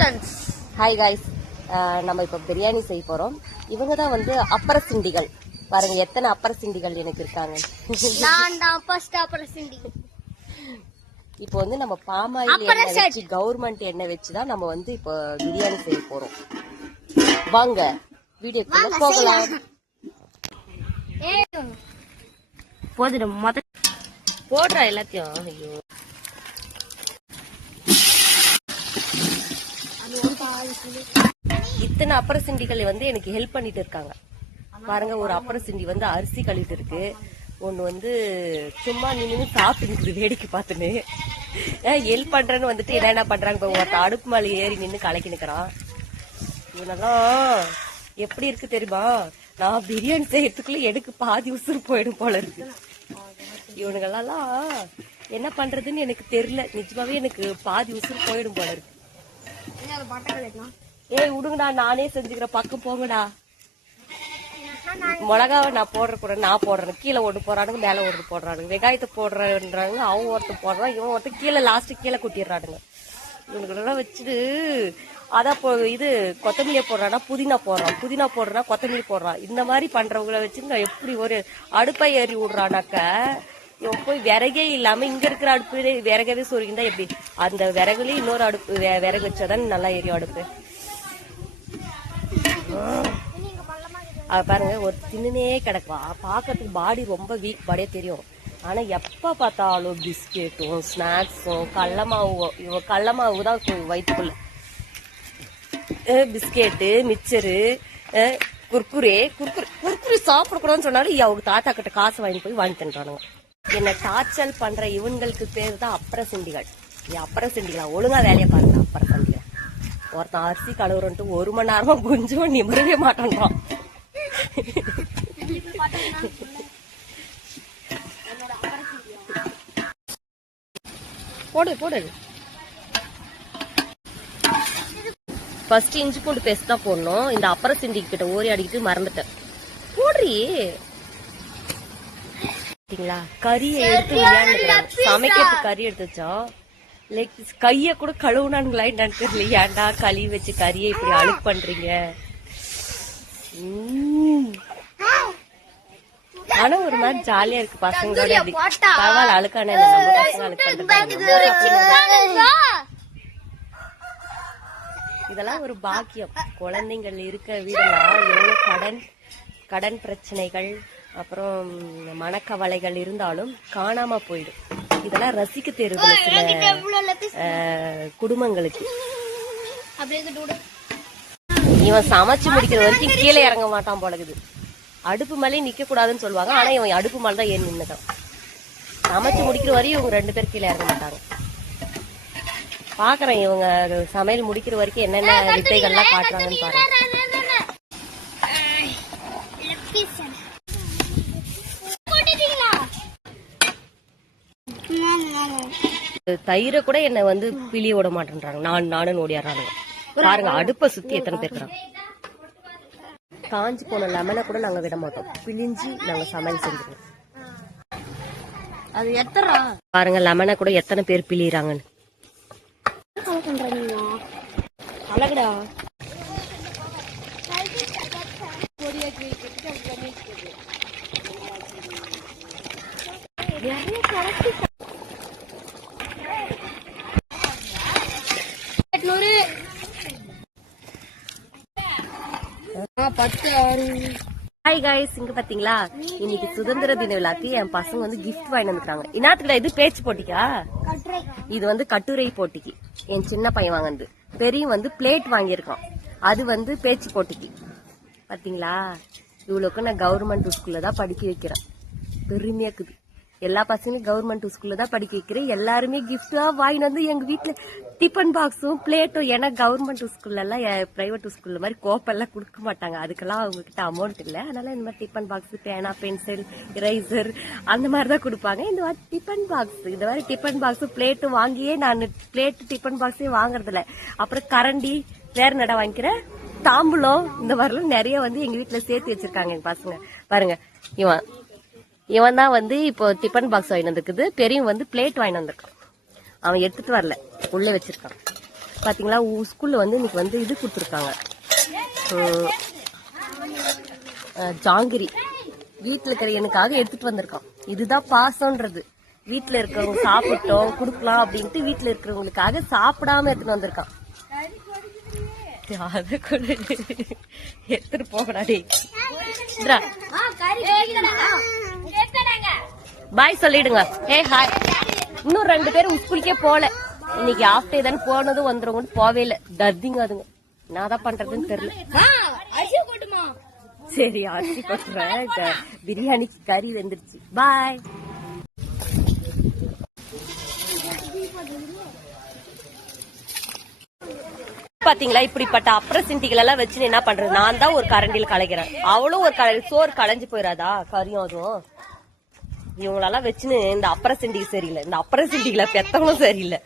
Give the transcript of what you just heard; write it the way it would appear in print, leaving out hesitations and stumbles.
Hi guys, நம்ம இப்போ பிரியாணி செய்ய போகிறோம். இவங்க தான் வந்து அப்பற சிண்டிகள். பாருங்க எத்தனை அப்பற சிண்டிகள் எனக்கு இருக்காங்க. இப்போ வந்து நம்ம பாமாயில் எண்ணெய் வச்சு கவர்மெண்ட் எண்ணெய் வச்சு தான் நம்ம வந்து இப்போ பிரியாணி செய்ய போகிறோம். வாங்க வீடியோக்குள்ள போகலாம். போதும் போடுறா எல்லாத்தையும். ஐயோ இத்தனை அப்பற சிண்டிகள் வந்து எனக்கு ஹெல்ப் பண்ணிட்டு இருக்காங்க. பாருங்க, ஒரு அப்பற சிண்டி வந்து அரிசி கழிட்டு இருக்கு, ஒண்ணு வந்து சும்மா நின்று சாப்பிட்டு இருக்குது வேடிக்கை பார்த்துன்னு. ஹெல்ப் பண்றேன்னு வந்துட்டு என்ன பண்றாங்க, இப்போ ஒருத்த அடுப்பு மேலே ஏறி நின்று கலக்கி நிக்கிறான். இவனெல்லாம் எப்படி இருக்கு தெரியுமா? நான் பிரியாணி செய்யறதுக்குள்ள எனக்கு பாதி உசுறு போயிடும் போல இருக்கு. இவனுங்களெல்லாம் என்ன பண்றதுன்னு எனக்கு தெரியல. நிஜமாவே எனக்கு பாதி உசுறு போயிடும் போல இருக்கு. ஏய் விடுங்கடா, நானே செஞ்சுக்கிறேன், பக்கம் போங்கடா. மிளகாவை நான் கூட நான் போடுறேன். கீழே ஒன்று போடுறானுங்க, மேல ஒன்று போடுறானுங்க. வெங்காயத்தை போடுறேன்றாங்க, அவங்க ஒருத்தர் போடுறான், இவன் ஒருத்தர் கீழே லாஸ்ட் கீழே கொட்டிடுறானுங்க. இவனுக்கு வச்சுட்டு அதான் இது கொத்தமல்லியை போடுறானா புதினா போடுறான், புதினா போடுறா கொத்தமல்லி போடுறான். இந்த மாதிரி பண்றவங்களை வச்சு நான் எப்படி ஒரு அடுப்பை ஏறி விடுறானாக்க, இவன் போய் விறகே இல்லாம இங்க இருக்கிற அடுப்பு விறகவே சொருகிந்தா எப்படி? அந்த விறகுலயும் இன்னொரு அடுப்பு விறகு வச்சாதான் நல்லா எரியும் அடுப்பு. பாருங்க, ஒரு தின்னே கிடக்குவா. பாக்கிறதுக்கு பாடி ரொம்ப வீக் பாடியே தெரியும். ஆனா எப்ப பார்த்தாலும் பிஸ்கெட்டும் ஸ்நாக்ஸும் கடல மாவு தான் வயிற்றுக்குள்ள. பிஸ்கெட்டு மிச்சரு குர்குரே சாப்பிடக்கூடாதுன்னு சொன்னாலும் அவங்க தாத்தா கிட்ட காசு வாங்கி போய் வாங்கி தந்துறானுங்க. என்ன டார்ச்சல் பண்ற இவங்களுக்கு பேர் தான் அப்பற சிண்டிகள். அப்பற சிண்டிகளா? ஒழுங்கா வேலையை பாருங்க. அப்பற சிண்டிகள் ஒருத்தன் அரிசி கழுவுறன்ட்டு 1 மணி நேரமா குஞ்சும் நிமிரவே மாட்டான்றான். போடு போடு. ஃபர்ஸ்ட் இஞ்சி பூண்டு பேஸ்ட் தான் போடணும். இந்த அப்பற சிண்டி கிட்ட ஓரி அடிக்கிட்டு மறந்துட்டேன். போடுறீ கறியை எடுத்து விளையாண்டுக்கிறாங்க. சமைக்கிறதுக்கு கறி எடுத்து வச்சோம். லைக் கைய கூட கழுவுனானுங்களா என்னன்னு தெரியல. ஏன்டா கழுவி வச்சு கறியை இப்படி அழுக்கு பண்றீங்க? ஆனா ஒரு மாதிரி ஜாலியா இருக்கு பசங்களோட. பரவாயில்ல, அழுக்கான நம்ம பசங்க அழுக்கு பண்றாங்க. இதெல்லாம் ஒரு பாக்கியம். குழந்தைங்கள் இருக்க வீடெல்லாம் எவ்வளவு கடன் பிரச்சனைகள் அப்புறம் மனக்கவலைகள் இருந்தாலும் காணாம போயிடும். இதெல்லாம் ரசிக்க தெரியுது சில குடும்பங்களுக்கு. இவன் சமைச்சு முடிக்கிற வரைக்கும் கீழே இறங்க மாட்டான் போலகுது. அடுப்பு மேலே நிக்க கூடாதுன்னு சொல்லுவாங்க, ஆனா இவன் அடுப்பு மேல தான் ஏறி நின்னுதான். சமைச்சு முடிக்கிற வரையும் இவங்க 2 பேர் கீழே இறங்க மாட்டாங்க. பாக்குறேன் இவங்க சமையல் முடிக்கிற வரைக்கும் என்னென்ன வித்தைகள்லாம் காட்டுறாங்கன்னு பாருங்க. தயிரை கூட என்ன வந்து பிழிய விட மாட்டேன்றாங்க. நானும் ஓடியாடுறானுங்க. பாருங்க அடுப்பை சுத்தி எத்தனை பேர் இருக்கிறாங்க. காஞ்சி போன லெமனை கூட நாங்க விட மாட்டோம், பிழிஞ்சு நாங்க சமையல் செஞ்சுருவோம். அது எத்தனை பாருங்க, லெமனை கூட எத்தனை பேர் பிழிறாங்கன்னு. அழகுடா. ஹாய் காய்ஸ், இங்க பாத்தீங்களா, இன்னைக்கு சுதந்திர தின விழாக்கு என் பசங்க வந்து கிஃப்ட் வாங்கி வந்துக்கிறாங்க. இன்னாத்துக்குடா இது? பேச்சு போட்டிக்கா? இது வந்து கட்டுரை போட்டிக்கு என் சின்ன பையன் வாங்கினது. பெரிய வந்து பிளேட் வாங்கியிருக்கான், அது வந்து பேச்சு போட்டிக்கு. பாத்தீங்களா, இவ்வளவுக்கு நான் கவர்மெண்ட் ஸ்கூல்ல தான் படிக்க வைக்கிறேன். பெருமையா இருக்குது. எல்லா பசங்களும் கவர்மெண்ட் ஸ்கூல்ல தான் படிக்க வைக்கிறேன். எல்லாருமே கிஃப்டா வாங்கிட்டு வந்து எங்க வீட்டுல டிஃபன் பாக்ஸும் பிளேட்டும். ஏன்னா கவர்மெண்ட் ஸ்கூல்ல எல்லாம் பிரைவேட் ஸ்கூல்ல மாதிரி கோப்பெல்லாம் கொடுக்க மாட்டாங்க. அதுக்கெல்லாம் அவங்க கிட்ட அமௌண்ட் இல்லை. அதனால இந்த மாதிரி டிஃபன் பாக்ஸ், பேனா, பென்சில், இரேசர் அந்த மாதிரிதான் கொடுப்பாங்க. இந்த மாதிரி டிஃபன் பாக்ஸ், இந்த மாதிரி டிஃபன் பாக்ஸ் பிளேட்டும் வாங்கியே நான் பிளேட் டிஃபன் பாக்ஸே வாங்குறது இல்லை. அப்புறம் கரண்டி வேற நட வாங்கிக்கிறேன். தாம்பூலம் இந்த மாதிரிலாம் நிறைய வந்து எங்க வீட்டுல சேர்த்து வச்சிருக்காங்க எங்க பசங்க. பாருங்க, இவன் தான் வந்து இப்போ டிஃபன் பாக்ஸ் வாங்கி வந்துருக்குது. பெரியவன் வந்து பிளேட் வாங்கி வந்திருக்கான். அவன் எடுத்துட்டு வரல, உள்ள வச்சிருக்கான். பாத்தீங்களா ஸ்கூல்ல வந்து இன்னைக்கு வந்து இது கொடுத்துருக்காங்க, ஜாங்கிரி. வீட்டுல இருக்கிற எனக்காக எடுத்துட்டு வந்திருக்கான். இதுதான் பாசம்ன்றது. வீட்டுல இருக்கிறவங்க சாப்பிட்டோம் கொடுக்கலாம் அப்படின்ட்டு வீட்டுல இருக்கிறவங்களுக்காக சாப்பிடாம எடுத்துட்டு வந்திருக்கான். அத கூட எடுத்துட்டு போகடாடி. பாய் சொல்லிடுங்க. ஹாய். இன்னும் 2 பேரும் ஸ்கூலுக்கே போல. இன்னைக்கு ஆஃப் டே தானே, போனதும் வந்துருவோம், போவே இல்லை. டர்திங்க அதுங்க. நான் தான் பண்றதுன்னு தெரியல. சரி அரிசி கொட்டுறேன். பிரியாணிக்கு கறி வெந்துருச்சு. பாய். பாத்தீங்களா இப்படிப்பட்ட அப்ரசன்டிகள் எல்லாம் வச்சு என்ன பண்றது? நான் தான் ஒரு கரண்டியில் கலைக்கிறேன், அவளும் ஒரு சோறு களைஞ்சு போயிடாதா? கறியும் அதுவும். இவங்களெல்லாம் வச்சுன்னு இந்த அப்ரசன்டிக்கு சரியில்லை, இந்த அப்ரசன்டிகளை பெத்தவங்களும் சரியில்லை.